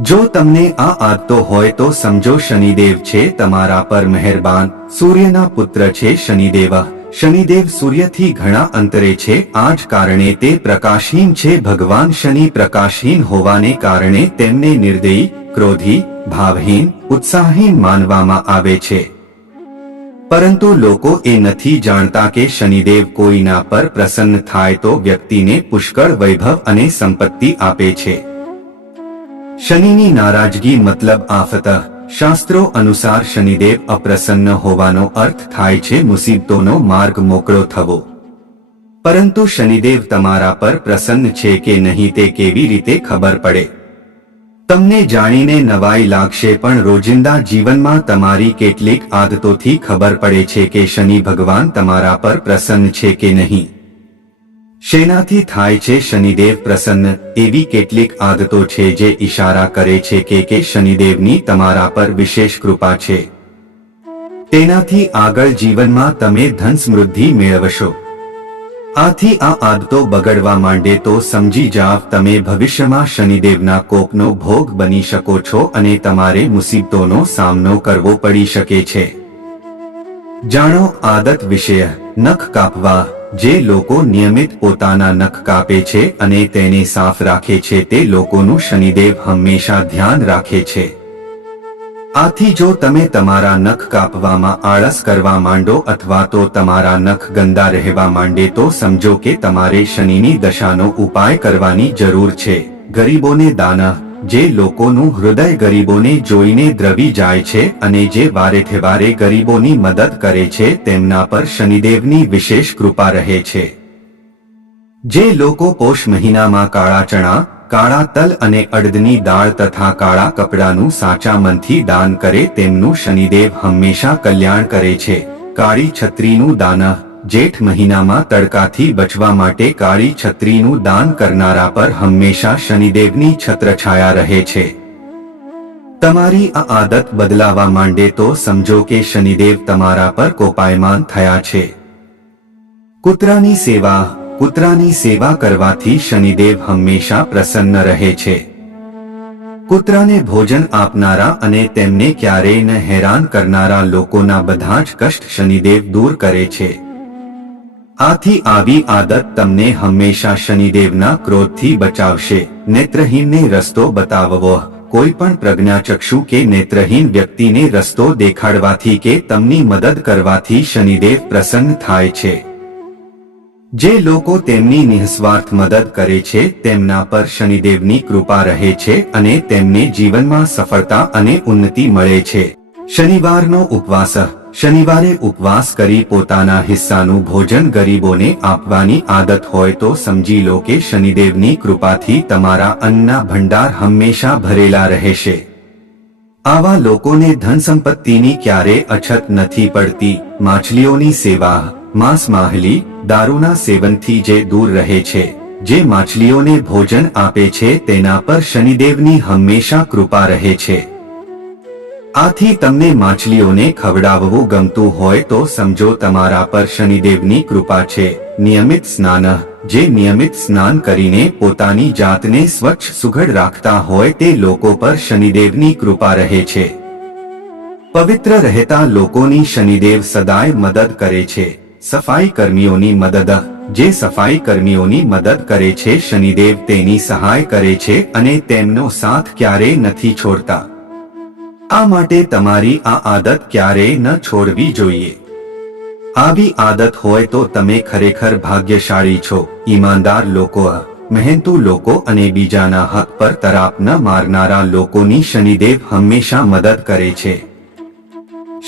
જો તમને આ આદતો હોય તો સમજો શનિદેવ છે તમારા પર મહેરબાન. સૂર્યના પુત્ર છે શનિદેવ. શનિદેવ સૂર્યથી ઘણા અંતરે છે. આ જ કારણે તે પ્રકાશહીન છે. ભગવાન શનિ પ્રકાશહીન હોવાને કારણે તેમને નિર્દયી, ક્રોધી, ભાવહીન, ઉત્સાહહીન માનવામાં આવે છે. પરંતુ લોકો એ નથી જાણતા કે શનિદેવ કોઈના પર પ્રસન્ન થાય તો વ્યક્તિને પુષ્કળ વૈભવ અને સંપત્તિ આપે છે. શનિની નારાજગી મતલબ આફત. શાસ્ત્રો અનુસાર શનિદેવ અપ્રસન્ન હોવાનો અર્થ થાય છે મુસીબતોનો માર્ગ મોકળો થવો. પરંતુ શનિદેવ તમારા પર પ્રસન્ન છે કે નહીં તે કેવી રીતે ખબર પડે? તમને જાણીને નવાઈ લાગશે પણ રોજિંદા જીવનમાં તમારી કેટલીક આદતોથી ખબર પડે છે કે શનિ ભગવાન તમારા પર પ્રસન્ન છે કે નહીં. શેનાથી થાય છે શનિદેવ પ્રસન્ન? એવી કેટલીક આદતો છે જે ઈશારા કરે છે કે કે શનિદેવની તમારા પર વિશેષ કૃપા છે. તેનાથી આગળ જીવનમાં તમે ધન સમૃદ્ધિ મેળવશો. આથી આ આદતો બગડવા માંડે તો સમજી જાવ તમે ભવિષ્યમાં શનિદેવના કોપનો ભોગ બની શકો છો અને તમારે મુસીબતોનો સામનો કરવો પડી શકે છે. જાણો આદત વિશે નખ કાપવા જે લોકો નિયમિત પોતાના નખ કાપે છે અને તેને સાફ રાખે છે તે લોકોનું શનિદેવ હંમેશા ધ્યાન રાખે છે. આથી જો તમે તમારા નખ કાપવામાં આળસ કરવા માંડો અથવા તો તમારા નખ ગંદા રહેવા માંડે તો સમજો કે તમારે શનિની દશાનો ઉપાય કરવાની જરૂર છે. ગરીબોને દાન જે લોકોનું હૃદય ગરીબોને જોઈને દ્રવી જાય છે અને જે વારેથે વારે ગરીબોની મદદ કરે છે તેમના પર શનિદેવની વિશેષ કૃપા રહે છે. જે લોકો પોષ મહિનામાં કાળા ચણા, કાળા તલ અને અડદની દાળ તથા કાળા કપડાનું સાચા મનથી દાન કરે તેમનું શનિદેવ હંમેશા કલ્યાણ કરે છે. કાળી છત્રીનું દાન જેઠ મહિનામાં તડકાથી બચવા માટે કાળી છત્રીનું દાન કરનારા પર હંમેશા શનિદેવની છત્રછાયા રહે છે. તમારી આ આદત બદલાવા માંડે તો સમજો કે શનિદેવ તમારા પર કોપાયમાન થયા છે. કૂતરાની સેવા કૂતરાની સેવા કરવાથી શનિદેવ હંમેશા પ્રસન્ન રહે છે. કૂતરાને ભોજન આપનારા અને તેમને ક્યારેય ન હેરાન કરનારા લોકોના બધા જ કષ્ટ શનિદેવ દૂર કરે છે. આથી આવી આદત તમને હંમેશા શનિદેવના ક્રોધથી બચાવશે. નેત્રહીનને રસ્તો બતાવવો. કોઈ પણ પ્રજ્ઞાચક્ષુ કે નેત્રહીન વ્યક્તિને રસ્તો દેખાડવાથી કે તમની મદદ કરવાથી શનિદેવ પ્રસન્ન થાય છે. જે લોકો તેમની નિઃસ્વાર્થ મદદ કરે છે, તેમના પર શનિદેવની કૃપા રહે છે અને તેમને જીવનમાં સફળતા અને ઉન્નતિ મળે છે. શનિવારનો ઉપવાસ. શનિવારે ઉપવાસ કરી પોતાના હિસ્સાનું ભોજન ગરીબોને આપવાની આદત હોય તો સમજી લો કે શનિદેવની કૃપાથી તમારા અન્નના ભંડાર હંમેશા ભરેલા રહેશે. આવા લોકોને ધન સંપત્તિની ક્યારે અછત નથી પડતી. માછલીઓની સેવા માંસ માહલી દારૂના સેવનથી જે દૂર રહે છે, જે માછલીઓને ભોજન આપે છે તેના પર શનિદેવની હંમેશા કૃપા રહે છે. આથી તમને માછલીઓને ખવડાવવું ગમતું હોય તો સમજો તમારા પર શનિદેવની કૃપા છે. નિયમિત સ્નાન. જે નિયમિત સ્નાન કરીને પોતાની જાતને સ્વચ્છ સુઘડ રાખતા હોય તે લોકો પર શનિદેવની કૃપા રહે છે. પવિત્ર રહેતા લોકોની શનિદેવ સદાય મદદ કરે છે. સફાઈ કર્મીઓની મદદ. જે સફાઈ કર્મીઓની મદદ કરે છે, શનિદેવ તેની સહાય કરે છે અને તેમનો સાથ ક્યારેય નથી છોડતા. આ માટે તમારી આ આદત ક્યારેય ન છોડવી જોઈએ. આવી આદત હોય તો તમે ખરેખર ભાગ્યશાળી છો. ઈમાનદાર લોકો મહેનતુ લોકો અને બીજાના હક પર તરાપ ન મારનારા લોકોની શનિદેવ હંમેશા મદદ કરે છે.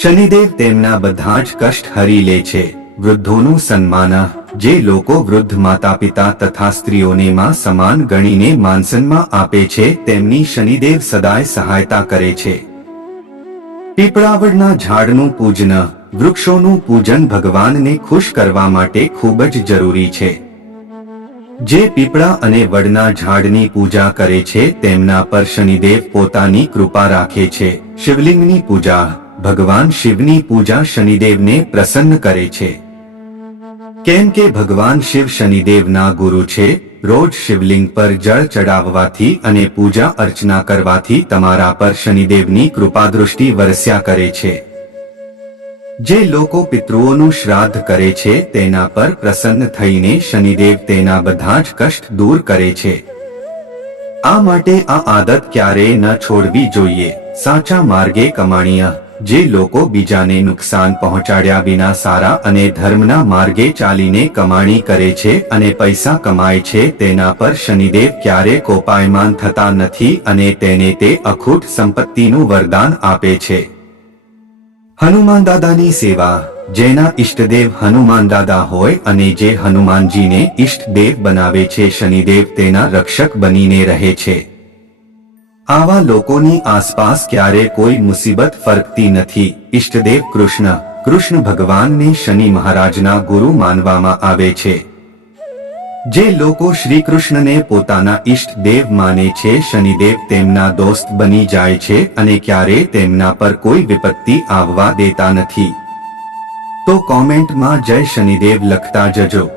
શનિદેવ તેમના બધા જ કષ્ટ હરી લે છે. વૃદ્ધોનું સન્માન જે લોકો વૃદ્ધ માતા પિતા તથા સ્ત્રીઓને માં સમાન ગણીને માનસન્માં આપે છે, તેમની શનિદેવ સદાય સહાયતા કરે છે. પીપળાવડના ઝાડનું પૂજન, વૃક્ષોનું પૂજન ભગવાનને ખુશ કરવા માટે ખૂબ જ જરૂરી છે. જે પીપળા અને વડના ઝાડની પૂજા કરે છે, તેમના પર શનિદેવ પોતાની કૃપા રાખે છે. શિવલિંગની પૂજા, ભગવાન શિવની પૂજા શનિદેવને પ્રસન્ન કરે છે. કેમ કે ભગવાન શિવ શનિદેવના ગુરુ છે રોજ શિવલિંગ પર જળ ચડાવવાથી અને પૂજા અર્ચના કરવાથી તમારા પર શનિદેવની કૃપાદૃષ્ટિ વરસ્યા કરે છે. જે લોકો પિતૃઓનું શ્રાદ્ધ કરે છે, તેના પર પ્રસન્ન થઈને શનિદેવ તેના બધા જ કષ્ટ દૂર કરે છે. આ માટે આ આદત ક્યારેય ન છોડવી જોઈએ. સાચા માર્ગે કમાણીય જે લોકો બીજાને નુકસાન પહોંચાડ્યા વિના સારા અને ધર્મના માર્ગે ચાલીને કમાણી કરે છે અને પૈસા કમાય છે, તેના પર શનિદેવ ક્યારે કોપાયમાન થતા નથી અને તેને તે અખૂટ સંપત્તિનું વરદાન આપે છે. હનુમાન દાદાની સેવા. જેના ઈષ્ટદેવ હનુમાન દાદા હોય અને જે હનુમાનજીને ઈષ્ટદેવ બનાવે છે, શનિદેવ તેના રક્ષક બનીને રહે છે. આવા લોકોની આસપાસ ક્યારે કોઈ મુસીબત ફરકતી નથી. ઈષ્ટદેવ કૃષ્ણ. કૃષ્ણ ભગવાનને શનિ મહારાજના ગુરુ માનવામાં આવે છે. જે લોકો શ્રી કૃષ્ણને પોતાના ઈષ્ટ દેવ માને છે, શનિદેવ તેમના દોસ્ત બની જાય છે અને ક્યારે તેમના પર કોઈ વિપત્તિ આવવા દેતા નથી. તો કોમેન્ટમાં જય શનિદેવ લખતા જજો.